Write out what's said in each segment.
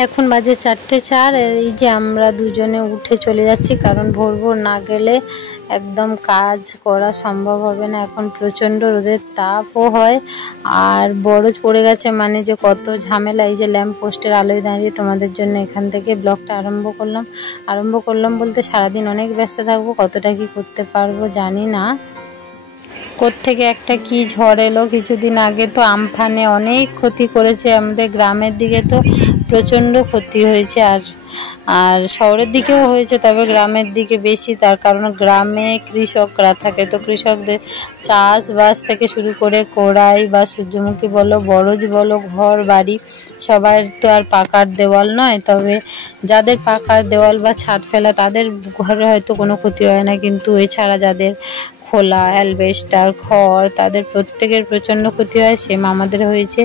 এখন বাজে 4:04। এই যে আমরা দুজনে উঠে চলে যাচ্ছি, কারণ ভোর ভোর না গেলে একদম কাজ করা সম্ভব হবে না। এখন প্রচণ্ড রোদের তাপও হয় আর বরজ পড়ে গেছে, মানে যে কত ঝামেলা। এই যে ল্যাম্প পোস্টের আলোয় দাঁড়িয়ে তোমাদের জন্য এখান থেকে ব্লগটা আরম্ভ করলাম বলতে সারাদিন অনেক ব্যস্ত থাকবো, কতটা কি করতে পারবো জানি না। কোত্থেকে একটা কি ঝড় এলো কিছুদিন আগে, তো আমফানে অনেক ক্ষতি করেছে। আমাদের গ্রামের দিকে তো প্রচণ্ড ক্ষতি হয়েছে, আর শহরের দিকেও হয়েছে, তবে গ্রামের দিকে বেশি। তার কারণ গ্রামে কৃষকরা থাকে, তো কৃষকদের চাষবাস থেকে শুরু করে কড়াই বা সূর্যমুখী বলো, বরজ বলো, ঘর বাড়ি সবার তো আর পাকার দেওয়াল নয়। তবে যাদের পাকার দেওয়াল বা ছাদ ফেলা তাদের ঘরে হয়তো কোনো ক্ষতি হয় না, কিন্তু এছাড়া যাদের খোলা অ্যালবেস্টার খড় তাদের প্রত্যেকের প্রচণ্ড ক্ষতি হয়। সেম আমাদের হয়েছে।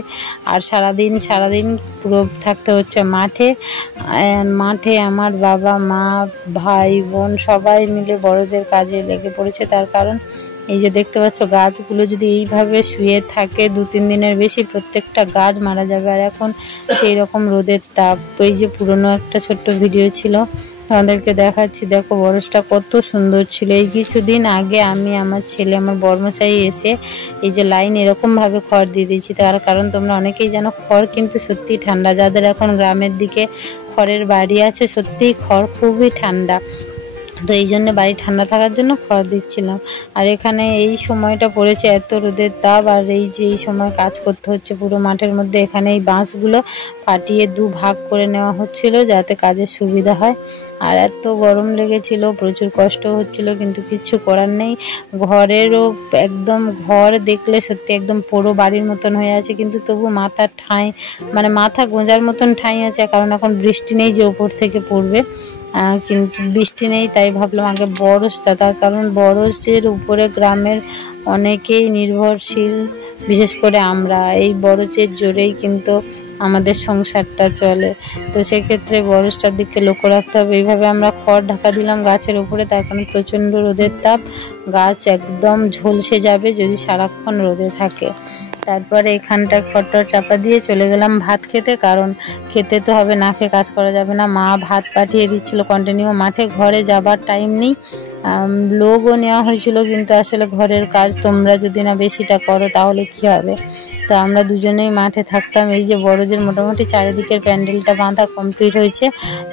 আর সারাদিন পুরো থাকতে হচ্ছে মাঠে আমার বাবা মা ভাই বোন সবাই মিলে বড়দের কাজে লেগে পড়েছে। তার কারণ এই যে দেখতে পাচ্ছ গাছগুলো যদি এইভাবে শুয়ে থাকে 2-3 দিনের বেশি, প্রত্যেকটা গাছ মারা যাবে। আর এখন সেই রকম রোদের তাপ। এই যে পুরনো একটা ছোট্ট ভিডিও ছিল তোমাদেরকে দেখাচ্ছি, দেখো বরজটা কত সুন্দর ছিল। এই কিছুদিন আগে আমি আমার ছেলে আমার বর্মশাই এসে এই যে লাইন এরকমভাবে খড় দিয়ে দিয়েছি। তার কারণ তোমরা অনেকেই জানো খড় কিন্তু সত্যিই ঠান্ডা। যাদের এখন গ্রামের দিকে খড়ের বাড়ি আছে, সত্যিই খড় খুবই ঠান্ডা। তো এই জন্য বাড়ি ঠান্ডা থাকার জন্য খড় দিচ্ছিলাম। আর এখানে এই সময়টা পড়েছে এত রোদের তাপ, আর এই যে এই সময় কাজ করতে হচ্ছে পুরো মাঠের মধ্যে। এখানে এই বাঁশগুলো ফাটিয়ে 2 ভাগ করে নেওয়া হচ্ছিল যাতে কাজের সুবিধা হয়। আর এত গরম লেগেছিল, প্রচুর কষ্ট হচ্ছিল, কিন্তু কিচ্ছু করার নেই। ঘরেরও একদম ঘর দেখলে সত্যি একদম পুরো বাড়ির মতন হয়ে আছে, কিন্তু তবু মাথার ঠাঁই মানে মাথা গোঁজার মতন ঠাঁই আছে। কারণ এখন বৃষ্টি নেই যে উপর থেকে পড়বে, কিন্তু বৃষ্টি নেই। তাই ভাবলাম আগে বরজটা, তার কারণ বরজের উপরে গ্রামের অনেকেই নির্ভরশীল, বিশেষ করে আমরা এই বরজের জোরেই কিন্তু আমাদের সংসারটা চলে। তো সেক্ষেত্রে বরজটার দিকে লক্ষ্য রাখতে হবে। এইভাবে আমরা খড় ঢাকা দিলাম গাছের উপরে, তার কারণে প্রচণ্ড রোদের তাপ, গাছ একদম ঝলসে যাবে যদি সারাক্ষণ রোদে থাকে। তারপরে এখানটায় খড়টা চাপা দিয়ে চলে গেলাম ভাত খেতে, কারণ খেতে তো হবে, না খেয়ে কাজ করা যাবে না। মা ভাত পাঠিয়ে দিচ্ছিল কন্টিনিউ মাঠে, ঘরে যাবার টাইম নেই। লোকও নেওয়া হয়েছিল, কিন্তু আসলে ঘরের কাজ তোমরা যদি না বেশিটা করো তাহলে কি হবে। তো আমরা দুজনেই মাঠে থাকতাম। এই যে বরজের মোটামুটি চারিদিকের প্যান্ডেলটা বাঁধা কমপ্লিট হয়েছে।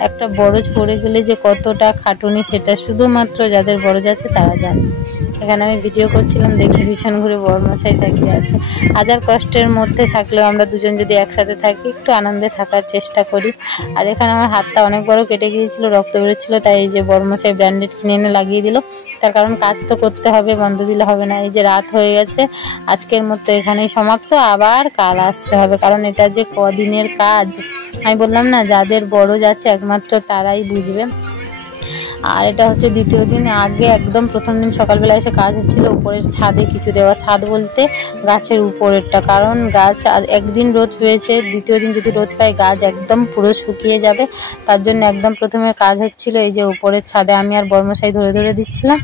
একটা বরজ পড়ে গেলে যে কতটা খাটুনি সেটা শুধুমাত্র যাদের বরজ আছে তারা জানে। এখানে আমি ভিডিও করছিলাম, দেখি পিছন ঘুরে বরমশাই তাকিয়ে আছে। হাজার কষ্টের মধ্যে থাকলেও আমরা দুজন যদি একসাথে থাকি একটু আনন্দে থাকার চেষ্টা করি। আর এখানে আমার হাতটা অনেক বড় কেটে গিয়েছিল, রক্ত বেরোচ্ছিল, তাই এই যে বরমশাই ব্র্যান্ডেড কিনে এনে লাগিয়ে দিল। তার কারণ কাজ তো করতে হবে, বন্ধ দিলে হবে না। এই যে রাত হয়ে গেছে, আজকের মতো এখানেই সমাপ্ত, আবার কাল আসতে হবে, কারণ এটা যে কদিনের কাজ। আমি বললাম না, যাদের বরজ আছে একমাত্র তারাই বুঝবে। আর এটা হচ্ছে দ্বিতীয় দিন। আগে একদম প্রথম দিন সকালবেলা এসে কাজ হচ্ছিল উপরের ছাদে কিছু দেওয়া, ছাদ বলতে গাছের উপরেরটা, কারণ গাছ একদিন রোদ পেয়েছে, দ্বিতীয় দিন যদি রোদ পায় গাছ একদম পুরো শুকিয়ে যাবে। তার জন্য একদম প্রথমে কাজ হচ্ছিল এই যে উপরের ছাদে। আমি আর বর্মশাই ধরে ধরে দিচ্ছিলাম,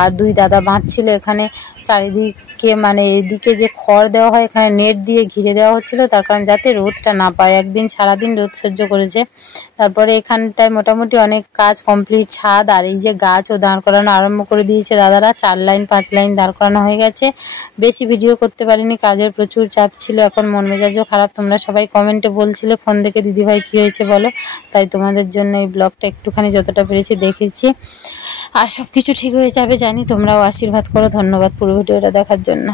আর 2 দাদা বাঁধছিল। এখানে চারিদিকে মানে এইদিকে যে খড় দেওয়া হয় এখানে নেট দিয়ে ঘিরে দেওয়া হচ্ছিল, তার কারণ যাতে রোদটা না পায়। একদিন সারাদিন রোদ সহ্য করেছে। তারপরে এখানটায় মোটামুটি অনেক কাজ কমপ্লিট, ছাদ আর এই যে গাছও দাঁড় করানো আরম্ভ করে দিয়েছে দাদারা। 4 লাইন 5 লাইন দাঁড় করানো হয়ে গেছে। বেশি ভিডিও করতে পারিনি, কাজের প্রচুর চাপ ছিল। এখন মন মেজাজও খারাপ, তোমরা সবাই কমেন্টে বলছিলে ফোন দেখে দিদিভাই কী হয়েছে বলো, তাই তোমাদের জন্য এই ব্লগটা একটুখানি যতটা পেরেছি দেখেছি। আর সব কিছু ঠিক হয়ে যাবে জানি, তোমরাও আশীর্বাদ করো। ধন্যবাদ পুরো ভিডিওটা দেখার জন্য।